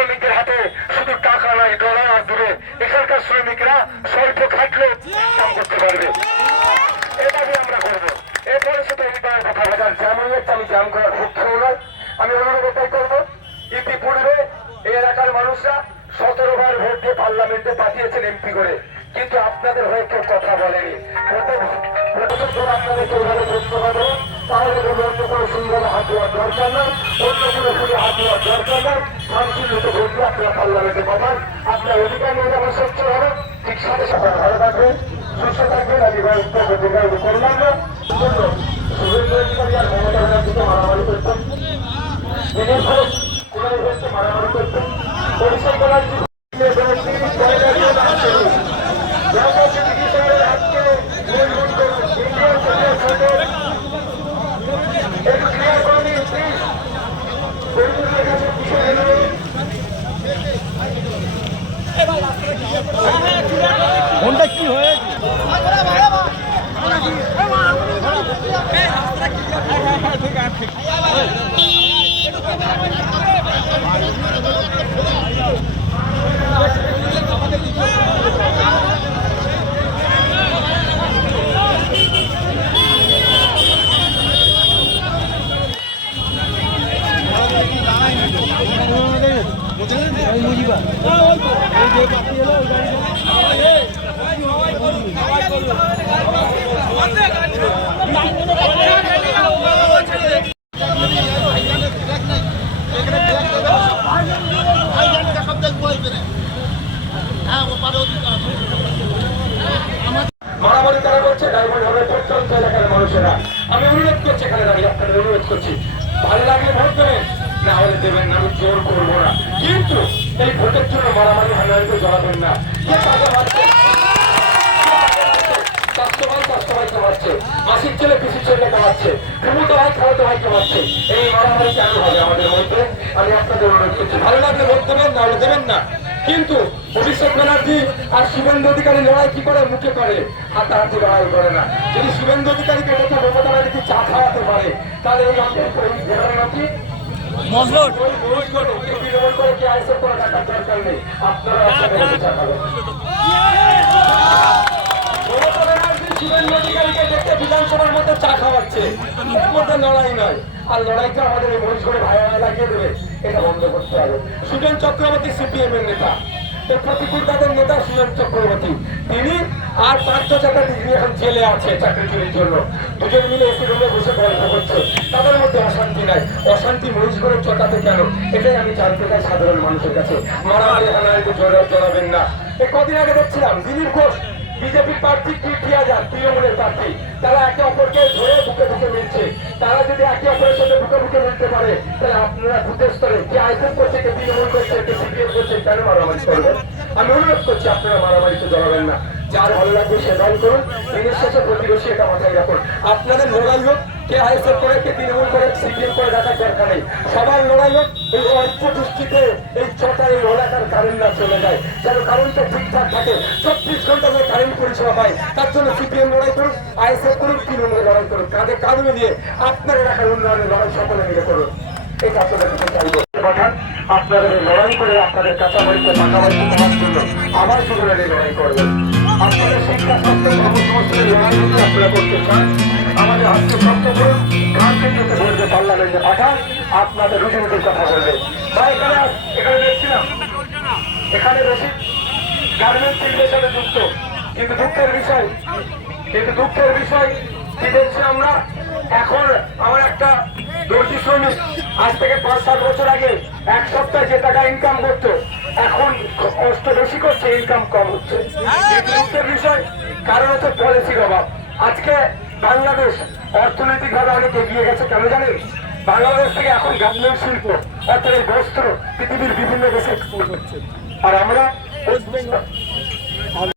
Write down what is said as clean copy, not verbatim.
শ্রমিকদের হাতে শুধু টাকা নাই, ডলার আর দূরে এখানকার শ্রমিকরা স্বল্প খাটলেও কাম করতে পারবে। এটাই আমরা করবো। এরপরে সেটা এইবার কথা বলার যেমন আমি জাম করার পক্ষেও নয়। আমি অনুরোধ এটাই করবো, ইতিপূর্বে এই এলাকার মানুষরা 17 বার ভোট দিয়ে পার্লামেন্টে পাঠিয়েছেন এমপি করে, কিন্তু আপনাদের হয়ে কেউ কথা বলেনি। আপনাদের কেউভাবে প্রশ্ন পাবো, তাহলে অন্য কোনো সুন্দর হাত দেওয়ার দরকার নয়, অন্য কোনো ফুলে হাত দেওয়ার দরকার নয়। শান্তিমতো ভোট দিয়ে আপনারা পার্লামেন্টে পাঠান, আপনার অধিকার নিয়ে যেমন স্বচ্ছ হবে, ঠিক সাথে সাথে ভালো থাকবেন, সুস্থ থাকবেন। আমি উত্তর করলাম না শুভেন্দু অধিকারী আর মমতা ব্যানার্জিকে মারামারি করতেন, মারামারি করতেন পরিচয় করার কোনটা কি হয়েছে? মারামারি তারা করছে ডায়মন্ড হারবার প্রত্যন্ত এলাকার মানুষেরা। আমি অনুরোধ করছি, এখানে দাঁড়িয়ে আপনাদের অনুরোধ করছি, ভালো লাগলে ভোট দেবেন, না হলে দেবেন না, আমি জোর করবো না। কিন্তু এই ভোটের জন্য মারামারি হানাহানিতে জড়াবেন না। মাসির ছেলে পিসির ছেলে কামাচ্ছে, ক্ষমতা ভাই খাওয়াতে ভাই কামাচ্ছে, এই মারামারি কেন হবে আমাদের মধ্যে? আমি আপনাদের অনুরোধ করছি, ভালো লাগলে ভোট দেবেন, না হলে দেবেন না। কিন্তু অভিষেক ব্যানার্জি আর শুভেন্দু অধিকারী লড়াই কি করে? মুখে করে, হাতাহাতি লড়াই করে না। যদি শুভেন্দু অধিকারীকে দেখে মমতা ব্যানার্জি চা খাওয়াতে পারে, তাহলে এই নাকি বিধানসভার মধ্যে চা খাওয়াচ্ছে, এর মধ্যে লড়াই নয়। আর লড়াইটা আমাদের এই মহিষ করে ভাই লাগিয়ে দেবে, এটা বন্ধ করতে হবে। সুজন চক্রবর্তী সিপিএম এর নেতা, প্রতিকূল তাদের নেতা সুজন চক্রবর্তী, তিনি আর পার্থ চ্যাটার্জি এখন জেলে আছে চাকরি চুরির জন্য। দুজন মিলে এসি রুমে বসে গল্প করছে, তাদের মধ্যে অশান্তি নাই। অশান্তি মহিষ করে চটাতে কেন? এটাই আমি জানতে চাই সাধারণ মানুষের কাছে। মারামারি হানাহানিতে জড়াবেন না। এই কদিন আগে দেখছিলাম দিলীপ ঘোষ বিজেপি প্রার্থী কি যান তৃণমূলের প্রার্থী, তারা একে অপরকে ধরে বুকে বুকে মিলছে। তারা যদি একে অপরের সাথে বুকে বুকে মিলতে পারে, তাহলে আপনারা বুথের স্তরে কে আইসিএফ করছে, কে তৃণমূল করছে, কে সিপিএম করছে, কেন মারামারি করবেন? আমি অনুরোধ করছি, আপনারা মারামারিতে জড়াবেন না। যার ভালো লাগবে সে দল করুন, দিনের শেষে প্রতিবেশী এটা মাথায় রাখুন। আপনাদের লড়াই হোক, কে আইএসএফ করে, কে তৃণমূল করে, সিপিএম করে রাখার দরকার নেই। সবার লড়াই হোক এই অল্প দৃষ্টিতে, এই চটার এই এলাকার কারেন্ট না চলে যায়, যেন কারেন্টটা ঠিকঠাক থাকে, 24 ঘন্টা ধরে কারেন্ট পরিষেবা পায়। তার জন্য সিপিএম লড়াই করুন, আইএসএফ করুন, তৃণমূল লড়াই করুন, কাঁধে কাঁধ মিলিয়ে আপনার এলাকার উন্নয়নের লড়াই সকলে মিলে করুন। এটা আপনাদের কাছে চাইব পাঠান, আপনাদের লড়াই করে আপনাদের কাঁচাবাড়িতে পাকাবাড়িতে পাওয়ার জন্য আবার জীবনের লড়াই করবেন। আপনাদের শিক্ষা স্বাস্থ্য কর্মসংস্থানের লড়াই যদি আপনারা করতে চান, আমাদের হাতকে শক্ত করুন, গান থেকে বলবে পার্লামেন্টে পাঠান, আপনাদের রুজিরুটির কথা বলবে। বা এখানে দেখছিলাম, এখানে বেশি গার্মেন্টস শিল্পের সাথে যুক্ত, কিন্তু দুঃখের বিষয় কি দেখছি আমরা, এখন আমার একটা দর্জি শ্রমিক আজ থেকে 5-7 বছর আগে এক সপ্তাহে যে টাকা ইনকাম করতো, এখন কষ্ট বেশি করছে, ইনকাম কম হচ্ছে। দুঃখের বিষয়, কারণ হচ্ছে পলিসির অভাব। আজকে বাংলাদেশ অর্থনৈতিক ভাবে অনেক এগিয়ে গেছে, কেন জানেন? বাংলাদেশ থেকে এখন গার্মেন্ট শিল্প অর্থাৎ এই বস্ত্র পৃথিবীর বিভিন্ন দেশে এক্সপোর্ট হচ্ছে, আর আমরা ওয়েস্ট বেঙ্গল